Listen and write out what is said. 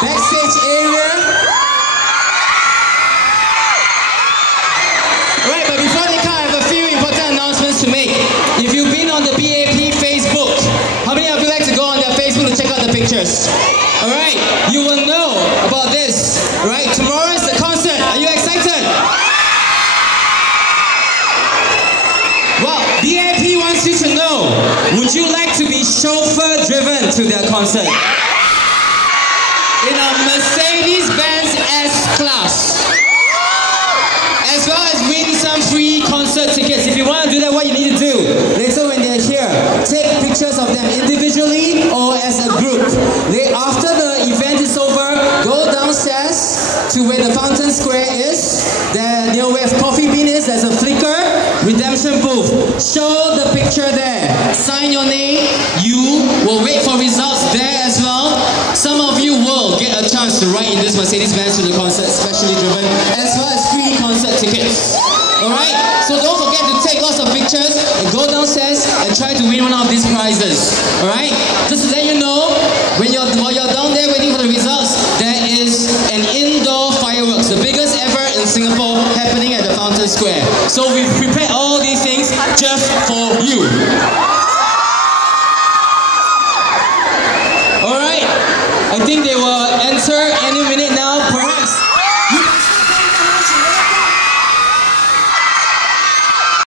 backstage area. Right, but before they come, I have a few important announcements to make. If you've been on the BAP Facebook, how many of you like to go on their Facebook to check out the pictures? Alright, you will know about this. Right, tomorrow is the concert. Are you excited? Well, BAP wants you to know, would you like to be chauffeur driven to their concert? In a Mercedes-Benz S-Class. As well as win some free concert tickets. If you want to do that, what you need to do, later when they're here, take pictures of them individually or as a group. After the event is over, go downstairs to where the Fountain Square is. There, near where Coffee Bean is, there's a Flickr redemption booth. Show the picture there. Sign your name. You will wait for results there as well. Some of you will get a chance to ride in this Mercedes-Benz to the concert, especially driven, as well as free concert tickets. Alright? So don't forget to take lots of pictures and go downstairs and try to win one of these prizes. Alright? Just to let you know, while you're down there waiting for the results, there is an indoor fireworks, the biggest ever in Singapore, happening at the Fountain Square. So we've prepared all these things just for you. Alright? I think they were